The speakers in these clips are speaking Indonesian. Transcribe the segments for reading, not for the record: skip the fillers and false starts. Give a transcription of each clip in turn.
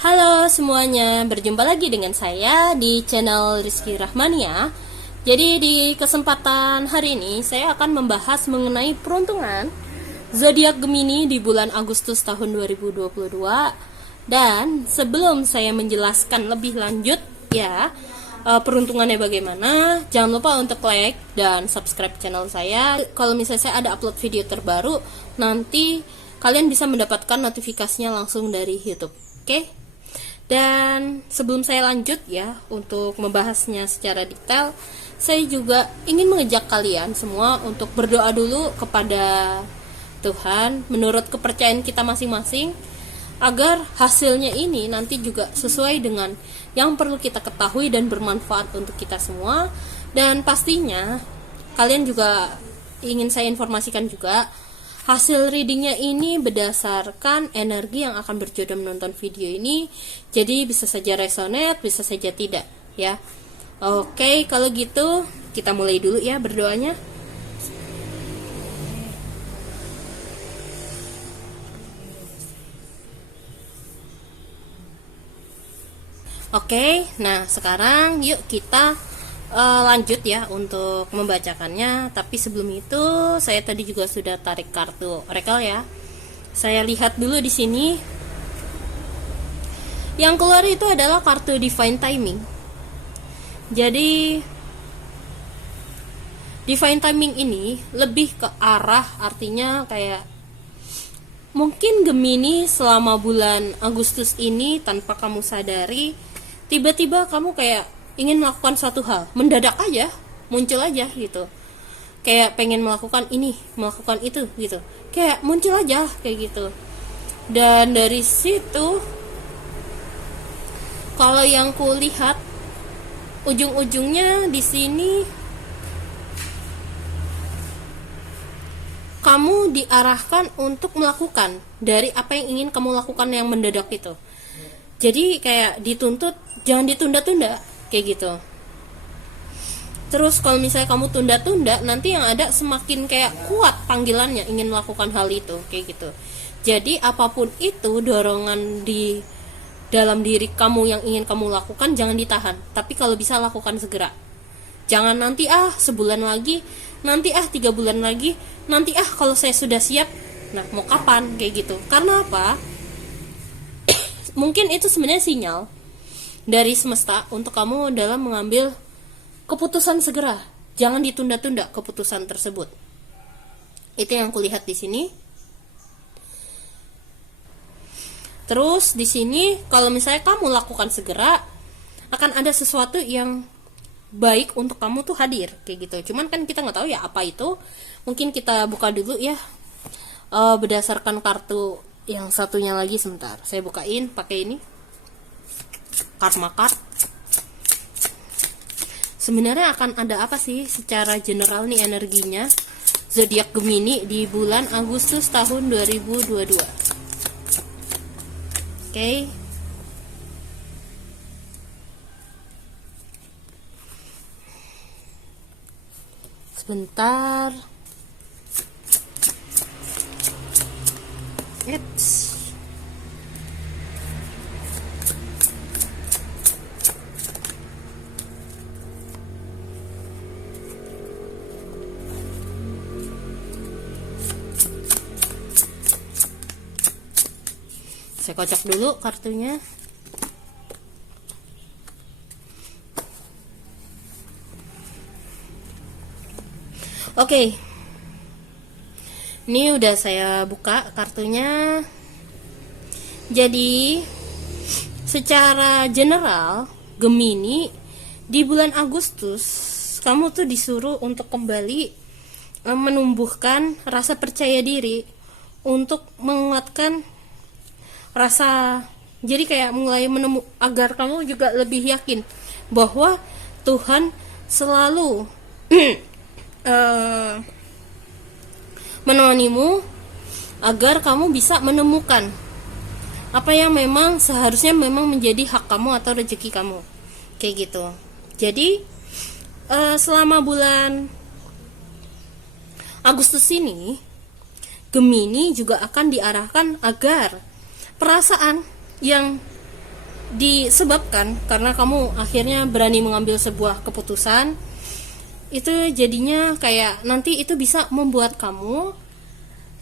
Halo semuanya, berjumpa lagi dengan saya di channel Rizky Rahmania. Jadi di kesempatan hari ini saya akan membahas mengenai peruntungan zodiak Gemini di bulan Agustus tahun 2022. Dan sebelum saya menjelaskan lebih lanjut ya, peruntungannya bagaimana, jangan lupa untuk like dan subscribe channel saya. Kalau misalnya saya ada upload video terbaru, nanti kalian bisa mendapatkan notifikasinya langsung dari YouTube. Oke? Dan sebelum saya lanjut ya untuk membahasnya secara detail, saya juga ingin mengajak kalian semua untuk berdoa dulu kepada Tuhan menurut kepercayaan kita masing-masing, agar hasilnya ini nanti juga sesuai dengan yang perlu kita ketahui dan bermanfaat untuk kita semua. Dan pastinya kalian juga ingin saya informasikan juga, hasil readingnya ini berdasarkan energi yang akan berjodoh menonton video ini. Jadi bisa saja resonate, bisa saja tidak ya. Oke, kalau gitu kita mulai dulu ya berdoanya. Oke, nah sekarang yuk kita lanjut ya untuk membacakannya. Tapi sebelum itu saya tadi juga sudah tarik kartu oracle ya. Saya lihat dulu di sini. Yang keluar itu adalah kartu Divine Timing. Jadi Divine Timing ini lebih ke arah, artinya kayak mungkin Gemini selama bulan Agustus ini tanpa kamu sadari, tiba-tiba kamu kayak ingin melakukan suatu hal, mendadak aja, muncul aja gitu. Kayak pengen melakukan ini, melakukan itu gitu. Kayak muncul aja kayak gitu. Dan dari situ kalau yang kulihat ujung-ujungnya di sini kamu diarahkan untuk melakukan dari apa yang ingin kamu lakukan yang mendadak itu. Jadi kayak dituntut jangan ditunda-tunda kayak gitu. Terus kalau misalnya kamu tunda-tunda, nanti yang ada semakin kayak kuat panggilannya ingin melakukan hal itu kayak gitu. Jadi apapun itu dorongan di dalam diri kamu yang ingin kamu lakukan, jangan ditahan, tapi kalau bisa lakukan segera. Jangan nanti sebulan lagi, nanti 3 bulan lagi, nanti kalau saya sudah siap. Nah, mau kapan kayak gitu. Karena apa? Mungkin itu sebenarnya sinyal dari semesta untuk kamu dalam mengambil keputusan segera. Jangan ditunda-tunda keputusan tersebut. Itu yang kulihat di sini. Terus di sini kalau misalnya kamu lakukan segera, akan ada sesuatu yang baik untuk kamu tuh hadir kayak gitu. Cuman kan kita nggak tahu ya apa itu. Mungkin kita buka dulu ya berdasarkan kartu yang satunya lagi. Sebentar, saya bukain pakai ini karma card. Sebenarnya akan ada apa sih secara general nih energinya zodiak Gemini di bulan Agustus tahun 2022. Oke. Sebentar. Eits. Saya kocok dulu kartunya. Oke. Ini udah saya buka kartunya. Jadi secara general Gemini di bulan Agustus kamu tuh disuruh untuk kembali menumbuhkan rasa percaya diri, untuk menguatkan rasa, jadi kayak mulai agar kamu juga lebih yakin bahwa Tuhan selalu menemanimu agar kamu bisa menemukan apa yang memang seharusnya memang menjadi hak kamu atau rezeki kamu kayak gitu. Jadi selama bulan Agustus ini Gemini juga akan diarahkan agar perasaan yang disebabkan karena kamu akhirnya berani mengambil sebuah keputusan, itu jadinya kayak nanti itu bisa membuat kamu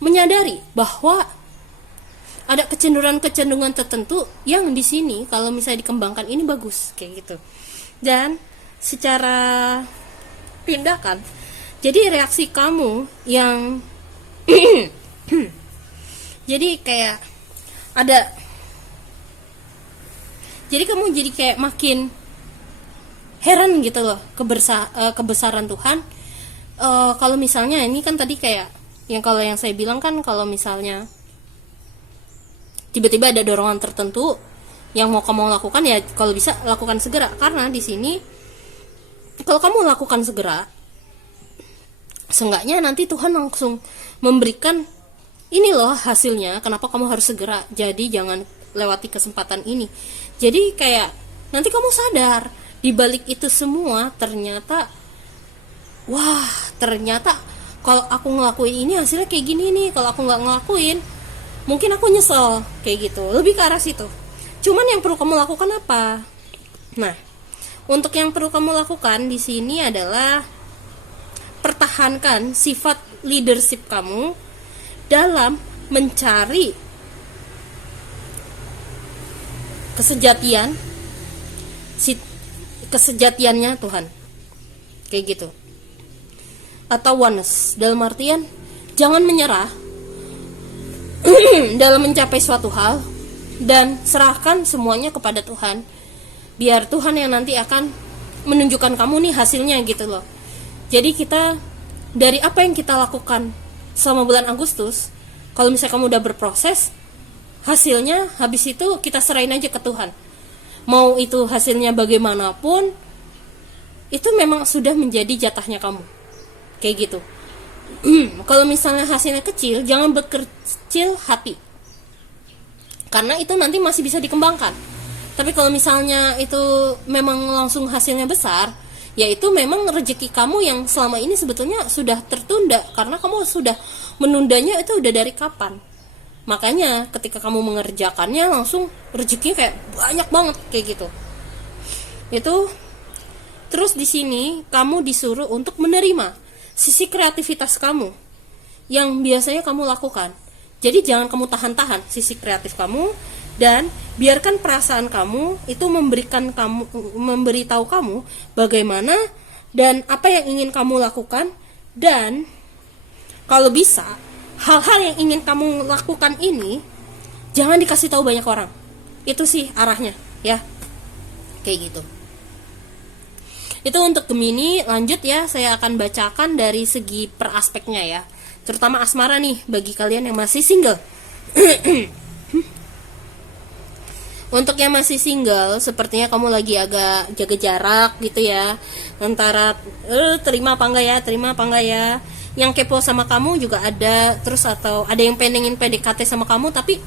menyadari bahwa ada kecenderungan tertentu yang di sini kalau misalnya dikembangkan ini bagus kayak gitu. Dan secara tindakan, jadi reaksi kamu yang jadi kayak ada, jadi kamu jadi kayak makin heran gitu loh kebesaran Tuhan. Kalau misalnya ini kan tadi kayak kalau yang saya bilang kan, kalau misalnya tiba-tiba ada dorongan tertentu yang mau kamu lakukan, ya kalau bisa lakukan segera, karena di sini kalau kamu lakukan segera, seenggaknya nanti Tuhan langsung memberikan ini loh hasilnya, kenapa kamu harus segera. Jadi jangan lewati kesempatan ini. Jadi kayak nanti kamu sadar di balik itu semua ternyata, wah ternyata kalau aku ngelakuin ini hasilnya kayak gini nih, kalau aku nggak ngelakuin mungkin aku nyesel kayak gitu, lebih ke arah situ. Cuman yang perlu kamu lakukan apa? Nah, untuk yang perlu kamu lakukan di sini adalah pertahankan sifat leadership kamu dalam mencari kesejatiannya Tuhan, kayak gitu. Atau oneness, dalam artian jangan menyerah dalam mencapai suatu hal, dan serahkan semuanya kepada Tuhan, biar Tuhan yang nanti akan menunjukkan kamu nih hasilnya gitu loh. Jadi kita dari apa yang kita lakukan selama bulan Agustus, kalau misalnya kamu udah berproses, hasilnya habis itu kita serahin aja ke Tuhan. Mau itu hasilnya bagaimanapun, itu memang sudah menjadi jatahnya kamu, kayak gitu. Kalau misalnya hasilnya kecil, jangan berkecil hati, karena itu nanti masih bisa dikembangkan. Tapi kalau misalnya itu memang langsung hasilnya besar, ya itu memang rezeki kamu yang selama ini sebetulnya sudah tertunda, karena kamu sudah menundanya itu udah dari kapan. Makanya ketika kamu mengerjakannya langsung rezeki kayak banyak banget kayak gitu. Itu terus di sini kamu disuruh untuk menerima sisi kreativitas kamu yang biasanya kamu lakukan. Jadi jangan kamu tahan-tahan sisi kreatif kamu, dan biarkan perasaan kamu itu memberitahu kamu bagaimana dan apa yang ingin kamu lakukan. Dan kalau bisa, hal-hal yang ingin kamu lakukan ini jangan dikasih tahu banyak orang. Itu sih arahnya ya, kayak gitu. Itu untuk Gemini. Lanjut ya, saya akan bacakan dari segi per aspeknya ya, terutama asmara nih bagi kalian yang masih single. Untuk yang masih single, sepertinya kamu lagi agak jaga jarak gitu ya, antara terima apa enggak ya. Yang kepo sama kamu juga ada, terus atau ada yang pengen PDKT sama kamu, tapi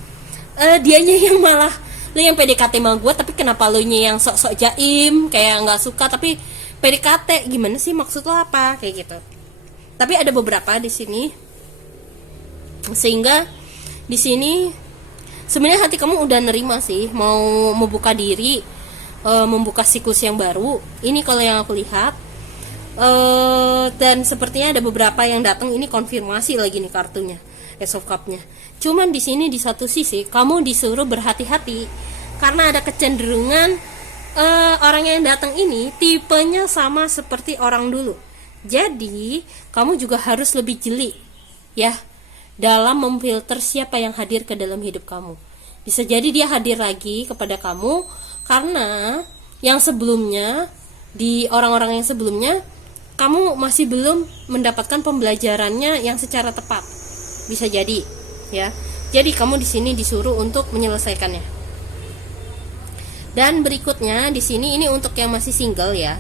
dianya yang malah, lu yang PDKT sama gue tapi kenapa lu nya yang sok-sok jaim, kayak nggak suka tapi PDKT, gimana sih maksud lo apa, kayak gitu. Tapi ada beberapa di sini, sehingga di sini sebenarnya hati kamu udah nerima sih, mau membuka diri, membuka siklus yang baru. Ini kalau yang aku lihat, dan sepertinya ada beberapa yang datang. Ini konfirmasi lagi nih kartunya, Ace of Cup-nya. Cuman di sini di satu sisi kamu disuruh berhati-hati karena ada kecenderungan orang yang datang ini tipenya sama seperti orang dulu. Jadi kamu juga harus lebih jeli ya dalam memfilter siapa yang hadir ke dalam hidup kamu. Bisa jadi dia hadir lagi kepada kamu karena yang sebelumnya, di orang-orang yang sebelumnya kamu masih belum mendapatkan pembelajarannya yang secara tepat. Bisa jadi ya. Jadi kamu di sini disuruh untuk menyelesaikannya. Dan berikutnya di sini ini untuk yang masih single ya.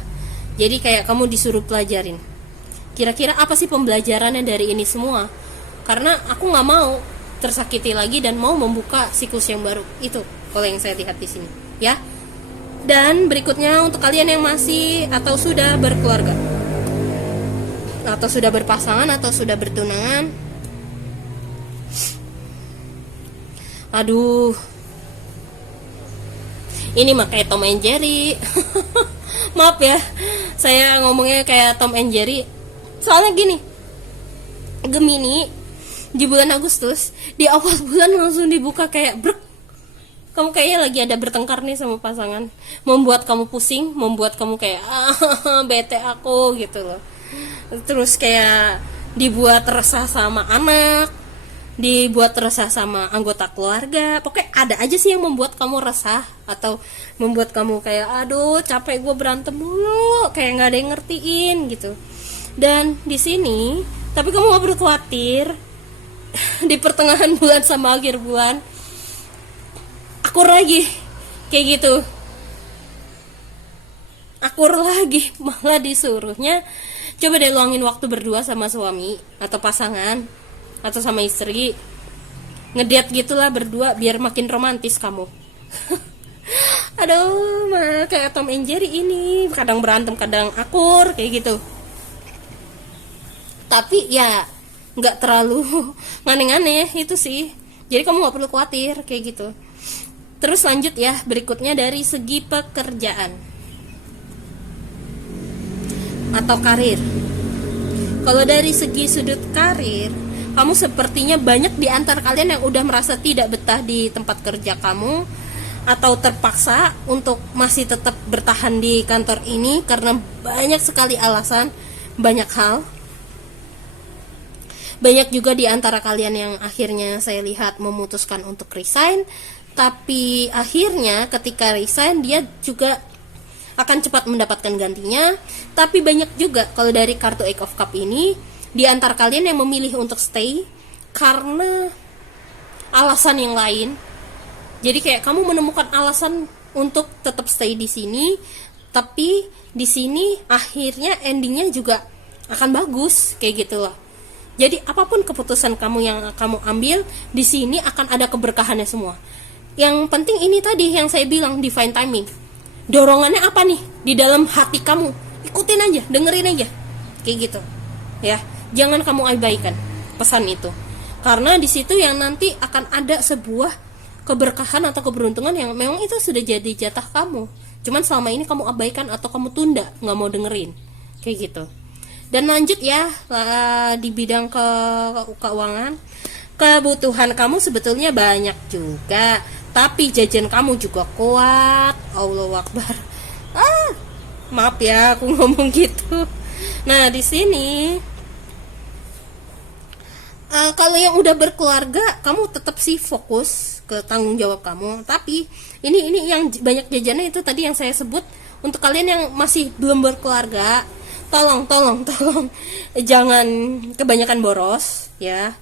Jadi kayak kamu disuruh pelajarin, kira-kira apa sih pembelajarannya dari ini semua? Karena aku nggak mau tersakiti lagi dan mau membuka siklus yang baru. Itu kalau yang saya lihat di sini ya. Dan berikutnya untuk kalian yang masih atau sudah berkeluarga, atau sudah berpasangan, atau sudah bertunangan. Aduh, Ini mah kayak Tom and Jerry. Maaf ya, saya ngomongnya kayak Tom and Jerry. Soalnya gini, Gemini di bulan Agustus, di awal bulan langsung dibuka kayak brek. Kamu kayaknya lagi ada bertengkar nih sama pasangan, membuat kamu pusing, membuat kamu kayak bete aku gitu loh. Terus kayak dibuat resah sama anak, dibuat resah sama anggota keluarga. Pokoknya ada aja sih yang membuat kamu resah atau membuat kamu kayak aduh capek gue berantem mulu, kayak nggak ada yang ngertiin gitu. Dan di sini, tapi kamu gak perlu khawatir. Di pertengahan bulan sama akhir bulan akur lagi kayak gitu, akur lagi. Malah disuruhnya coba deh luangin waktu berdua sama suami atau pasangan atau sama istri, ngedate gitulah berdua biar makin romantis kamu. Aduh, mah kayak Tom and Jerry ini, kadang berantem kadang akur kayak gitu. Tapi ya nggak terlalu aneh-aneh itu sih, jadi kamu nggak perlu khawatir kayak gitu. Terus lanjut ya, berikutnya dari segi pekerjaan atau karir. Kalau dari segi sudut karir, kamu sepertinya banyak di antara kalian yang udah merasa tidak betah di tempat kerja kamu, atau terpaksa untuk masih tetap bertahan di kantor ini karena banyak sekali alasan, banyak hal. Banyak juga di antara kalian yang akhirnya saya lihat memutuskan untuk resign, tapi akhirnya ketika resign dia juga akan cepat mendapatkan gantinya. Tapi banyak juga kalau dari kartu Eight of Cup ini, di antara kalian yang memilih untuk stay karena alasan yang lain. Jadi kayak kamu menemukan alasan untuk tetap stay di sini, tapi di sini akhirnya endingnya juga akan bagus kayak gitu loh. Jadi apapun keputusan kamu yang kamu ambil di sini akan ada keberkahannya semua. Yang penting ini tadi yang saya bilang, divine timing. Dorongannya apa nih di dalam hati kamu? Ikutin aja, dengerin aja. Kayak gitu. Ya, jangan kamu abaikan pesan itu. Karena di situ yang nanti akan ada sebuah keberkahan atau keberuntungan yang memang itu sudah jadi jatah kamu. Cuman selama ini kamu abaikan atau kamu tunda, nggak mau dengerin. Kayak gitu. Dan lanjut ya, di bidang keuangan, kebutuhan kamu sebetulnya banyak juga, tapi jajan kamu juga kuat. Allahu Akbar. Maaf ya aku ngomong gitu. Nah, di sini kalau yang udah berkeluarga, kamu tetap sih fokus ke tanggung jawab kamu. Tapi ini yang banyak jajannya itu tadi yang saya sebut. Untuk kalian yang masih belum berkeluarga, tolong jangan kebanyakan boros ya.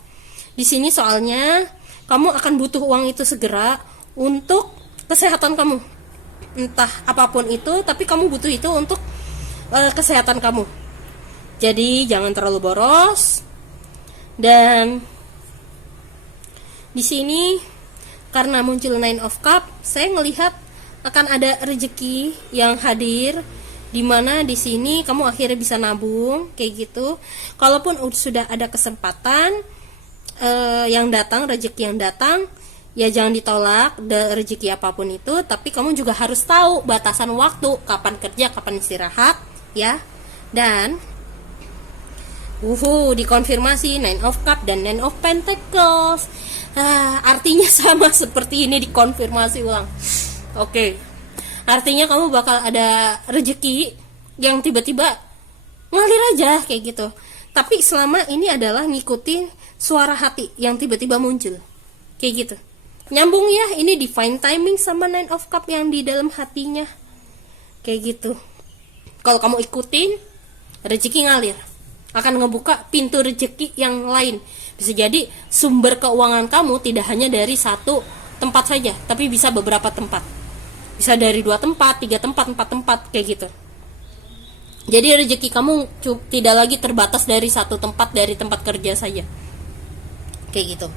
Di sini soalnya kamu akan butuh uang itu segera untuk kesehatan kamu. Entah apapun itu, tapi kamu butuh itu untuk kesehatan kamu. Jadi jangan terlalu boros. Dan di sini karena muncul Nine of Cup, saya ngelihat akan ada rezeki yang hadir, dimana di sini kamu akhirnya bisa nabung kayak gitu. Kalaupun sudah ada kesempatan yang datang, rezeki yang datang, ya jangan ditolak rezeki apapun itu. Tapi kamu juga harus tahu batasan waktu, kapan kerja, kapan istirahat ya. Dan dikonfirmasi Nine of Cup dan Nine of Pentacles. Artinya sama seperti ini, dikonfirmasi ulang. Oke. Artinya kamu bakal ada rezeki yang tiba-tiba ngalir aja kayak gitu. Tapi selama ini adalah ngikutin suara hati yang tiba-tiba muncul. Kayak gitu. Nyambung ya, ini divine timing sama Nine of Cup yang di dalam hatinya. Kayak gitu. Kalau kamu ikutin, rezeki ngalir. Akan ngebuka pintu rezeki yang lain. Bisa jadi sumber keuangan kamu tidak hanya dari satu tempat saja, tapi bisa beberapa tempat. Bisa dari 2 tempat, 3 tempat, 4 tempat, kayak gitu. Jadi rezeki kamu tidak lagi terbatas dari satu tempat, dari tempat kerja saja. Kayak gitu,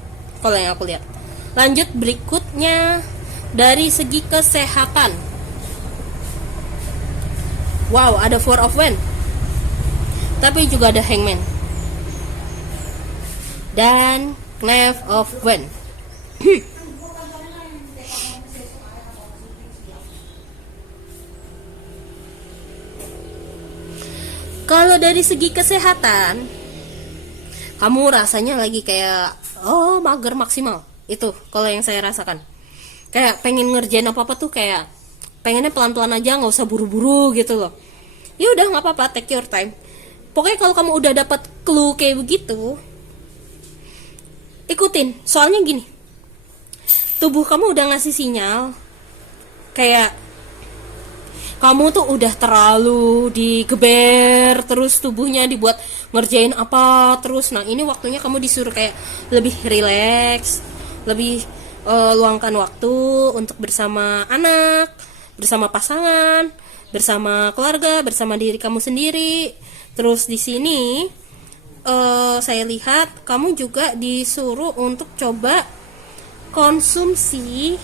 kalau yang aku lihat. Lanjut berikutnya, dari segi kesehatan. Wow, ada Four of Wands. Tapi juga ada Hangman. Dan Knave of Wands. Kalau dari segi kesehatan, kamu rasanya lagi kayak mager maksimal. Itu kalau yang saya rasakan. Kayak pengen ngerjain apa-apa tuh kayak pengennya pelan-pelan aja, nggak usah buru-buru gitu loh. Ya udah nggak apa-apa, take your time. Pokoknya kalau kamu udah dapat clue kayak begitu, ikutin. Soalnya gini, tubuh kamu udah ngasih sinyal kayak kamu tuh udah terlalu digeber, terus tubuhnya dibuat ngerjain apa terus. Nah ini waktunya kamu disuruh kayak lebih relax, lebih luangkan waktu untuk bersama anak, bersama pasangan, bersama keluarga, bersama diri kamu sendiri. Terus di sini saya lihat kamu juga disuruh untuk coba konsumsi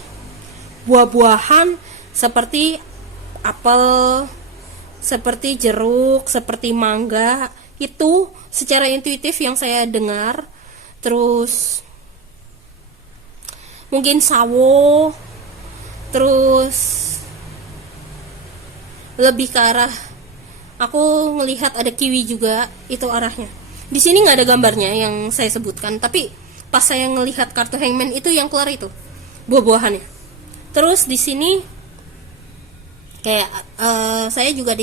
buah-buahan seperti apel, seperti jeruk, seperti mangga. Itu secara intuitif yang saya dengar. Terus mungkin sawo, terus lebih ke arah aku melihat ada kiwi juga, itu arahnya. Di sini nggak ada gambarnya yang saya sebutkan, tapi pas saya ngelihat kartu hangman itu yang keluar itu buah-buahannya. Terus di sini kayak saya juga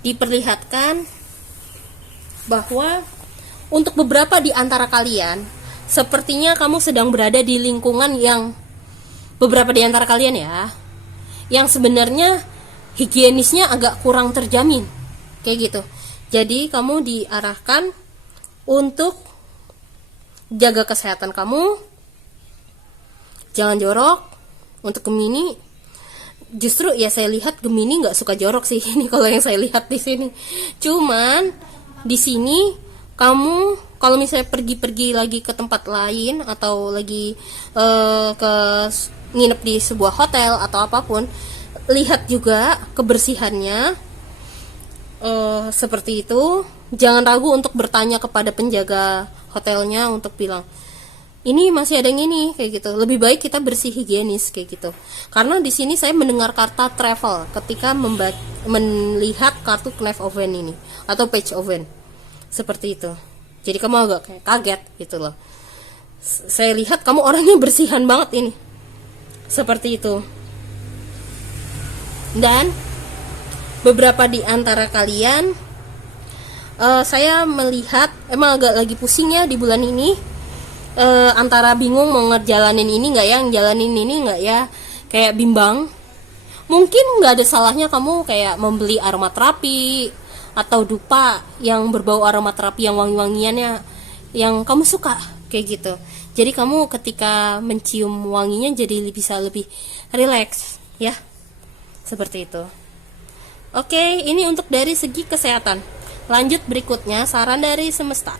diperlihatkan bahwa untuk beberapa di antara kalian sepertinya kamu sedang berada di lingkungan yang beberapa di antara kalian ya, yang sebenarnya higienisnya agak kurang terjamin kayak gitu. Jadi kamu diarahkan untuk jaga kesehatan kamu, jangan jorok. Untuk Gemini, justru ya saya lihat Gemini nggak suka jorok sih ini kalau yang saya lihat di sini. Cuman di sini kamu kalau misalnya pergi-pergi lagi ke tempat lain atau lagi nginep di sebuah hotel atau apapun, lihat juga kebersihannya seperti itu. Jangan ragu untuk bertanya kepada penjaga hotelnya untuk bilang ini masih ada yang ini kayak gitu. Lebih baik kita bersih, higienis kayak gitu. Karena di sini saya mendengar kata travel ketika melihat kartu Knife of Wands ini atau Page of Wands seperti itu. Jadi kamu agak kayak kaget gitu loh. Saya lihat kamu orangnya bersihan banget ini seperti itu. Dan beberapa di antara kalian saya melihat emang agak lagi pusing ya di bulan ini, antara bingung mau ngejalanin ini nggak ya, ngejalanin ini nggak ya, kayak bimbang. Mungkin nggak ada salahnya kamu kayak membeli aromaterapi atau dupa yang berbau aromaterapi yang wangi-wangiannya yang kamu suka kayak gitu. Jadi kamu ketika mencium wanginya jadi bisa lebih rileks ya, seperti itu. Oke, ini untuk dari segi kesehatan. Lanjut berikutnya, saran dari semesta.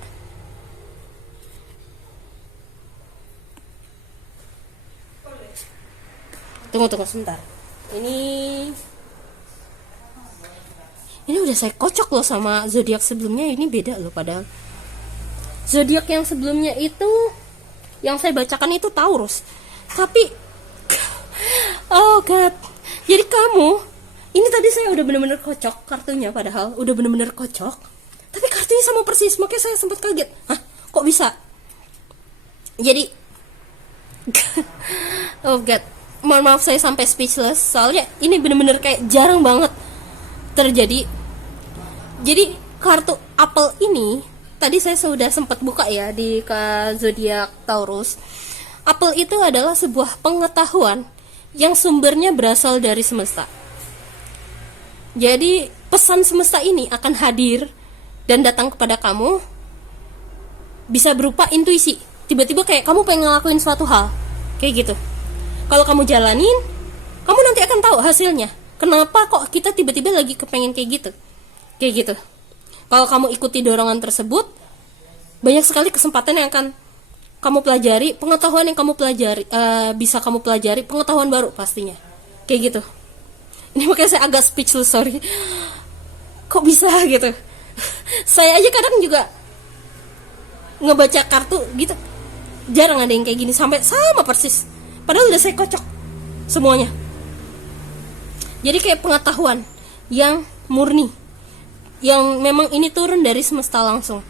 Tunggu sebentar. Ini udah saya kocok loh sama zodiak sebelumnya, ini beda loh padahal. Zodiak yang sebelumnya itu yang saya bacakan itu Taurus. Tapi oh god. Jadi kamu ini tadi saya udah bener-bener kocok kartunya, padahal udah bener-bener kocok. Tapi kartunya sama persis, makanya saya sempat kaget. Hah, kok bisa? Jadi oh god. Mohon maaf saya sampai speechless, soalnya ini bener-bener kayak jarang banget terjadi. Jadi kartu apel ini tadi saya sudah sempat buka ya di zodiak Taurus. Apel itu adalah sebuah pengetahuan yang sumbernya berasal dari semesta. Jadi pesan semesta ini akan hadir dan datang kepada kamu bisa berupa intuisi. Tiba-tiba kayak kamu pengen ngelakuin suatu hal kayak gitu. Kalau kamu jalanin, kamu nanti akan tahu hasilnya. Kenapa kok kita tiba-tiba lagi kepengen kayak gitu. Kayak gitu. Kalau kamu ikuti dorongan tersebut, banyak sekali kesempatan yang akan kamu pelajari, pengetahuan yang kamu pelajari, bisa kamu pelajari, pengetahuan baru pastinya. Kayak gitu. Ini makanya saya agak speechless, sorry. Kok bisa gitu? Saya aja kadang juga ngebaca kartu gitu, jarang ada yang kayak gini sampai sama persis. Padahal udah saya kocok semuanya. Jadi kayak pengetahuan yang murni, yang memang ini turun dari semesta langsung,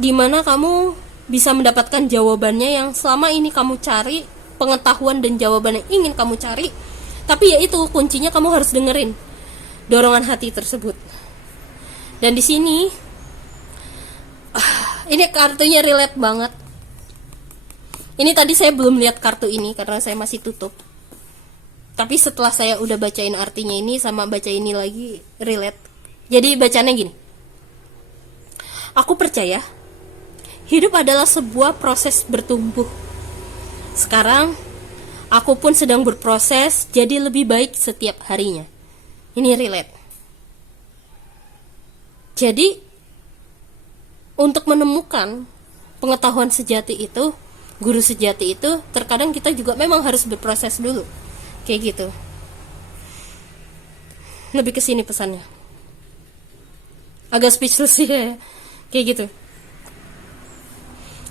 dimana kamu bisa mendapatkan jawabannya yang selama ini kamu cari, pengetahuan dan jawaban yang ingin kamu cari. Tapi ya itu kuncinya, kamu harus dengerin dorongan hati tersebut. Dan di sini ini kartunya relate banget. Ini tadi saya belum lihat kartu ini karena saya masih tutup. Tapi setelah saya udah bacain artinya ini sama baca ini lagi, relate. Jadi bacanya gini. Aku percaya hidup adalah sebuah proses bertumbuh. Sekarang aku pun sedang berproses jadi lebih baik setiap harinya. Ini relate. Jadi untuk menemukan pengetahuan sejati itu, guru sejati itu, terkadang kita juga memang harus berproses dulu. Kayak gitu. Lebih ke sini pesannya. Agak speechless sih ya. Kayak gitu.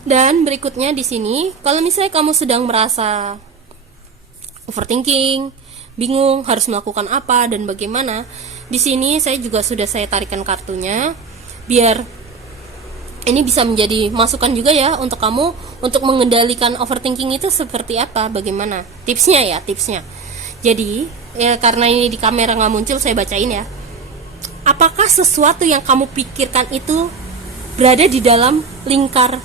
Dan berikutnya di sini, kalau misalnya kamu sedang merasa overthinking, bingung harus melakukan apa dan bagaimana, di sini saya juga sudah saya tarikan kartunya biar ini bisa menjadi masukan juga ya untuk kamu untuk mengendalikan overthinking itu seperti apa, bagaimana tipsnya ya, tipsnya. Jadi ya, karena ini di kamera nggak muncul, saya bacain ya. Apakah sesuatu yang kamu pikirkan itu berada di dalam lingkar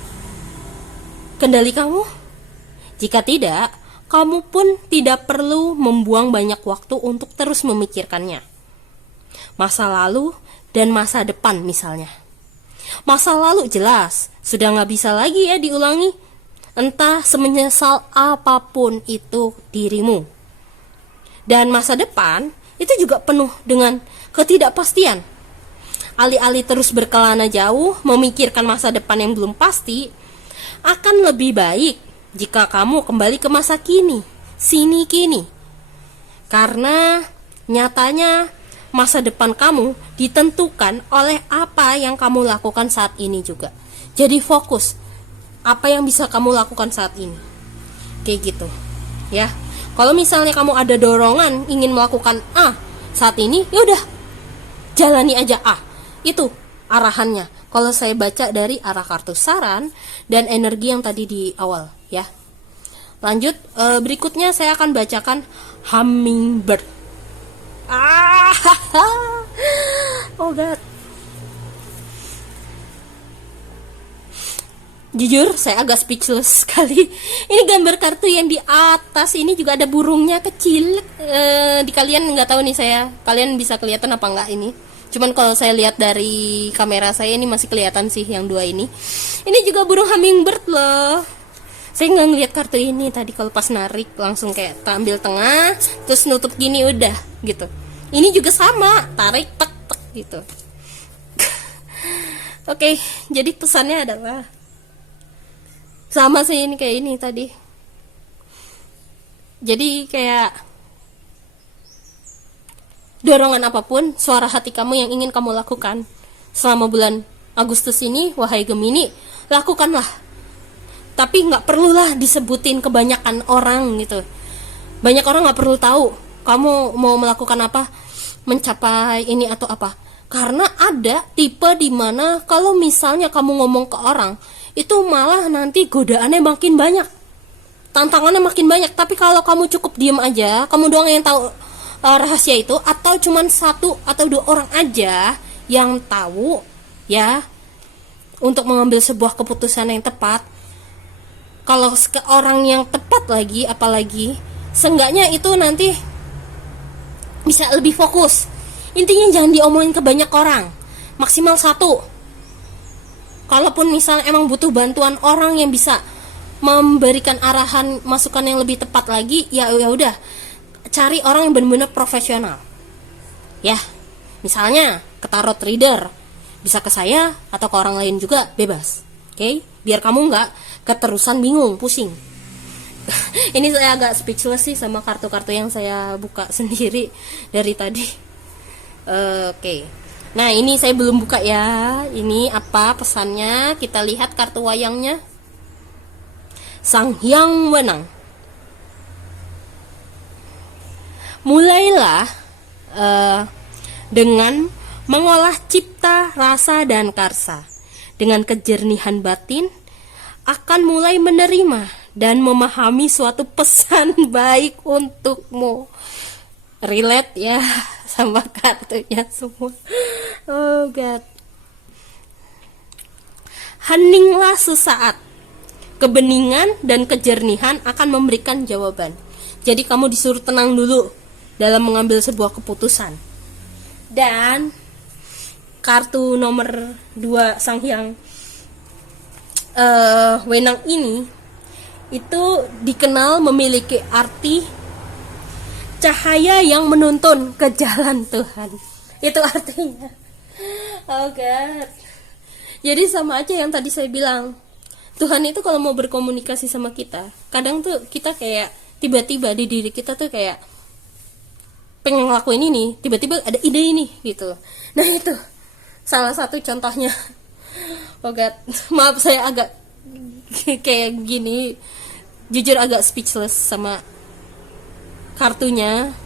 kendali kamu? Jika tidak, kamu pun tidak perlu membuang banyak waktu untuk terus memikirkannya. Masa lalu dan masa depan misalnya. Masa lalu jelas sudah gak bisa lagi ya diulangi. Entah semenyesal apapun itu dirimu. Dan masa depan itu juga penuh dengan ketidakpastian. Alih-alih terus berkelana jauh memikirkan masa depan yang belum pasti, akan lebih baik jika kamu kembali ke masa kini, sini kini. Karena nyatanya masa depan kamu ditentukan oleh apa yang kamu lakukan saat ini juga. Jadi fokus apa yang bisa kamu lakukan saat ini. Kayak gitu. Ya. Kalau misalnya kamu ada dorongan ingin melakukan A saat ini, yaudah jalani aja A. Itu arahannya. Kalau saya baca dari arah kartu saran dan energi yang tadi di awal, ya. Lanjut, berikutnya saya akan bacakan Hummingbird. Oh god. Jujur saya agak speechless sekali. Ini gambar kartu yang di atas ini juga ada burungnya kecil. Di kalian nggak tahu nih kalian bisa kelihatan apa nggak ini. Cuman kalau saya lihat dari kamera saya ini masih kelihatan sih yang dua ini. Ini juga burung hummingbird loh. Saya nggak ngeliat kartu ini tadi, kalau pas narik langsung kayak ambil tengah terus nutup gini udah gitu. Ini juga sama, tarik tek tek gitu. Oke, jadi pesannya adalah sama sih ini kayak ini tadi. Jadi kayak dorongan apapun, suara hati kamu yang ingin kamu lakukan selama bulan Agustus ini, wahai Gemini, lakukanlah. Tapi nggak perlulah disebutin kebanyakan orang gitu. Banyak orang nggak perlu tahu kamu mau melakukan apa, mencapai ini atau apa. Karena ada tipe dimana kalau misalnya kamu ngomong ke orang, itu malah nanti godaannya makin banyak, tantangannya makin banyak. Tapi kalau kamu cukup diem aja, kamu doang yang tahu rahasia itu, atau cuman satu atau dua orang aja yang tahu ya, untuk mengambil sebuah keputusan yang tepat. Kalau orang yang tepat lagi, apalagi seenggaknya itu nanti bisa lebih fokus. Intinya jangan diomongin ke banyak orang, maksimal satu. Kalaupun misalnya emang butuh bantuan orang yang bisa memberikan arahan, masukan yang lebih tepat lagi, ya udah cari orang yang benar-benar profesional. Ya, misalnya ke tarot reader, bisa ke saya atau ke orang lain juga, bebas. Oke, biar kamu nggak keterusan bingung, pusing. Ini saya agak speechless sih sama kartu-kartu yang saya buka sendiri dari tadi. Oke. Nah, ini saya belum buka ya. Ini apa pesannya? Kita lihat kartu wayangnya. Sang Hyang Wenang. Mulailah dengan mengolah cipta, rasa, dan karsa. Dengan kejernihan batin, akan mulai menerima dan memahami suatu pesan baik untukmu. Relate ya sama kartunya semua. Oh God. Heninglah sesaat. Kebeningan dan kejernihan akan memberikan jawaban. Jadi kamu disuruh tenang dulu dalam mengambil sebuah keputusan. Dan kartu nomor 2 Sang Hyang Wenang ini itu dikenal memiliki arti cahaya yang menuntun ke jalan Tuhan. Itu artinya. Oh God. Jadi sama aja yang tadi saya bilang. Tuhan itu kalau mau berkomunikasi sama kita, kadang tuh kita kayak tiba-tiba di diri kita tuh kayak pengen ngelakuin ini, tiba-tiba ada ide ini gitu. Nah itu salah satu contohnya. Oh God, maaf saya agak kayak gini, jujur agak speechless sama kartunya.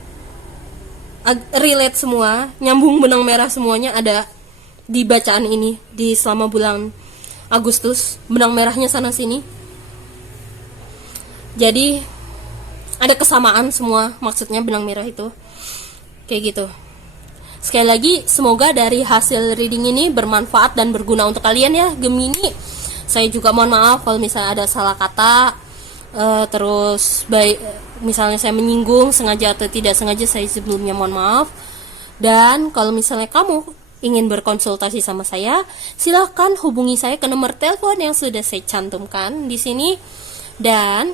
Relate semua, nyambung benang merah semuanya ada di bacaan ini di selama bulan Agustus, benang merahnya sana sini. Jadi ada kesamaan semua, maksudnya benang merah itu kayak gitu. Sekali lagi, semoga dari hasil reading ini bermanfaat dan berguna untuk kalian ya, Gemini. Saya juga mohon maaf kalau misalnya ada salah kata, terus baik misalnya saya menyinggung sengaja atau tidak sengaja, saya sebelumnya mohon maaf. Dan kalau misalnya kamu ingin berkonsultasi sama saya, silahkan hubungi saya ke nomor telepon yang sudah saya cantumkan di sini. Dan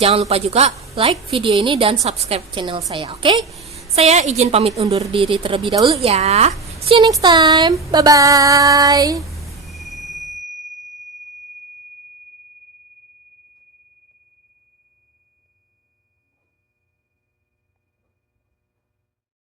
jangan lupa juga like video ini dan subscribe channel saya, oke? Saya izin pamit undur diri terlebih dahulu ya. See you next time. Bye-bye.